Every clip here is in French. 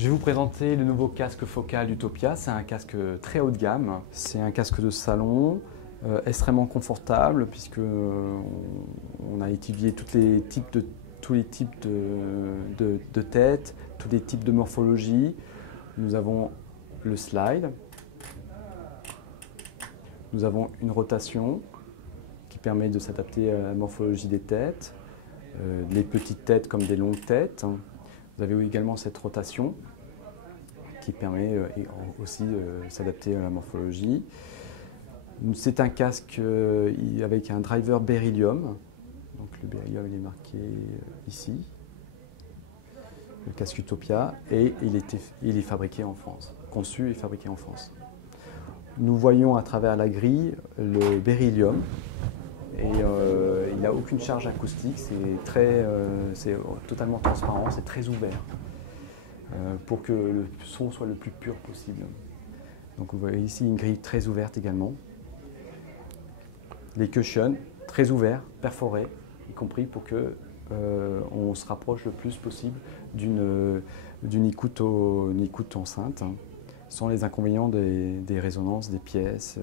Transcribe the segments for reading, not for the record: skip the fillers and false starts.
Je vais vous présenter le nouveau casque focal Utopia. C'est un casque très haut de gamme. C'est un casque de salon, extrêmement confortable puisque on a étudié tous les types de tête, tous les types de morphologie. Nous avons le slide. Nous avons une rotation qui permet de s'adapter à la morphologie des têtes, les petites têtes comme des longues têtes. Vous avez également cette rotation qui permet aussi de s'adapter à la morphologie. C'est un casque avec un driver Beryllium. Donc le Beryllium il est marqué ici, le casque Utopia, et il est fabriqué en France, conçu et fabriqué en France. Nous voyons à travers la grille le Beryllium et il n'a aucune charge acoustique, c'est totalement transparent, c'est très ouvert pour que le son soit le plus pur possible. Donc vous voyez ici une grille très ouverte également. Les cushions très ouverts, perforés, y compris pour que on se rapproche le plus possible d'une écoute enceinte, sans les inconvénients des résonances, des pièces.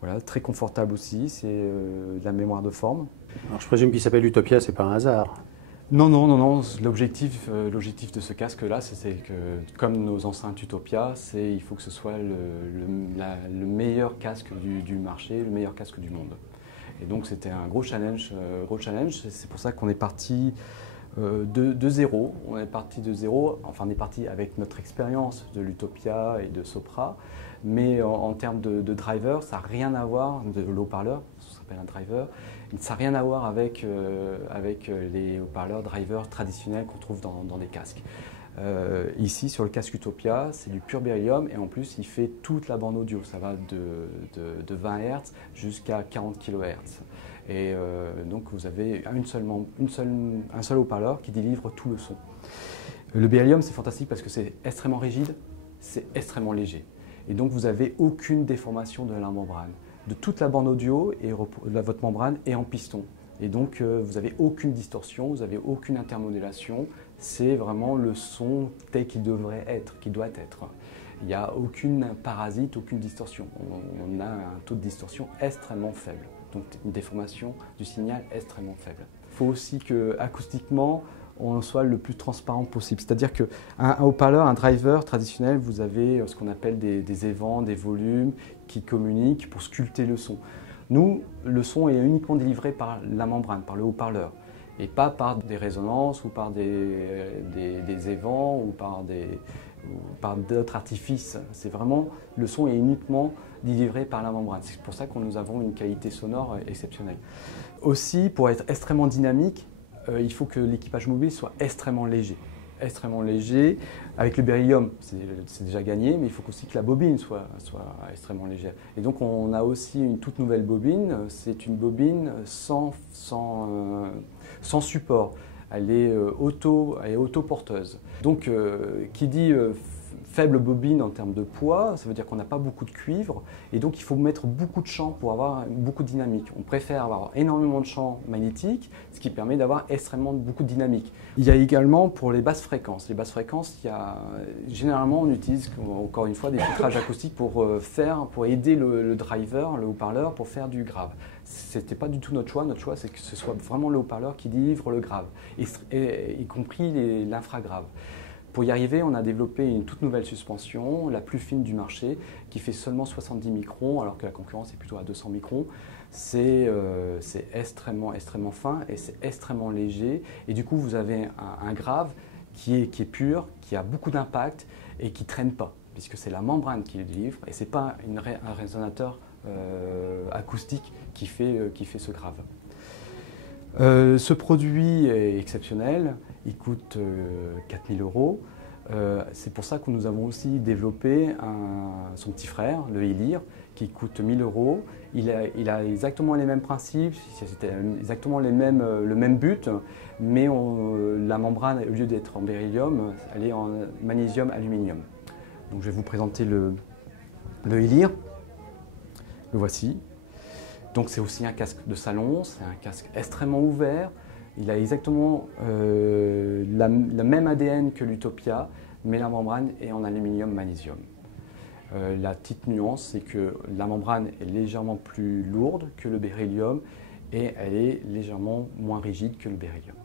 Voilà, très confortable aussi, c'est de la mémoire de forme. Alors je présume qu'il s'appelle Utopia, c'est pas un hasard. Non. L'objectif de ce casque-là, c'est que, comme nos enceintes Utopia, il faut que ce soit le meilleur casque du marché, le meilleur casque du monde. Et donc c'était un gros challenge. C'est pour ça qu'on est parti de zéro. On est parti de zéro. Enfin, on est parti avec notre expérience de l'Utopia et de Sopra, mais en termes de driver, ça n'a rien à voir, de haut-parleur, ça s'appelle un driver, ça n'a rien à voir avec les haut-parleurs driver traditionnels qu'on trouve dans des casques. Ici, sur le casque Utopia, c'est du pur Beryllium et en plus, il fait toute la bande audio. Ça va de 20 Hz jusqu'à 40 kHz. Et donc, vous avez un seul haut-parleur qui délivre tout le son. Le Beryllium, c'est fantastique parce que c'est extrêmement rigide, c'est extrêmement léger. Et donc, vous n'avez aucune déformation de la membrane. De toute la bande audio, votre membrane est en piston. Et donc, vous n'avez aucune distorsion, vous n'avez aucune intermodulation. C'est vraiment le son tel qu'il devrait être, qu'il doit être. Il n'y a aucune parasite, aucune distorsion. On a un taux de distorsion extrêmement faible. Donc, une déformation du signal extrêmement faible. Il faut aussi qu'acoustiquement, on soit le plus transparent possible. C'est-à-dire qu'un haut-parleur, un driver traditionnel, vous avez ce qu'on appelle des évents, des volumes qui communiquent pour sculpter le son. Nous, le son est uniquement délivré par la membrane, par le haut-parleur, et pas par des résonances ou par des évents ou par d'autres artifices. C'est vraiment, le son est uniquement délivré par la membrane. C'est pour ça que nous avons une qualité sonore exceptionnelle. Aussi, pour être extrêmement dynamique, il faut que l'équipage mobile soit extrêmement léger. Extrêmement léger. Avec le Beryllium, c'est déjà gagné, mais il faut aussi que la bobine soit extrêmement légère. Et donc on a aussi une toute nouvelle bobine. C'est une bobine sans support. Elle est autoporteuse. Donc qui dit faible bobine en termes de poids, ça veut dire qu'on n'a pas beaucoup de cuivre et donc il faut mettre beaucoup de champ pour avoir beaucoup de dynamique. On préfère avoir énormément de champ magnétique, ce qui permet d'avoir beaucoup de dynamique. Il y a également pour les basses fréquences. Les basses fréquences, généralement on utilise encore une fois des filtrages acoustiques pour aider le driver, le haut-parleur, pour faire du grave. Ce n'était pas du tout notre choix. Notre choix, c'est que ce soit vraiment le haut-parleur qui délivre le grave, y compris l'infragrave. Pour y arriver, on a développé une toute nouvelle suspension, la plus fine du marché, qui fait seulement 70 microns, alors que la concurrence est plutôt à 200 microns. C'est extrêmement fin et c'est extrêmement léger. Et du coup, vous avez un grave qui est pur, qui a beaucoup d'impact et qui ne traîne pas, puisque c'est la membrane qui le délivre et ce n'est pas un résonateur acoustique qui fait ce grave. Ce produit est exceptionnel, il coûte 4 000 €. C'est pour ça que nous avons aussi développé son petit frère, le Elire, qui coûte 1 000 €. Il a exactement les mêmes principes, c'était exactement le même but, mais la membrane, au lieu d'être en beryllium, elle est en magnésium-aluminium. Donc je vais vous présenter le Elire. Le voici. Donc c'est aussi un casque de salon, c'est un casque extrêmement ouvert. Il a exactement le même ADN que l'Utopia, mais la membrane est en aluminium-magnésium. La petite nuance, c'est que la membrane est légèrement plus lourde que le beryllium et elle est légèrement moins rigide que le beryllium.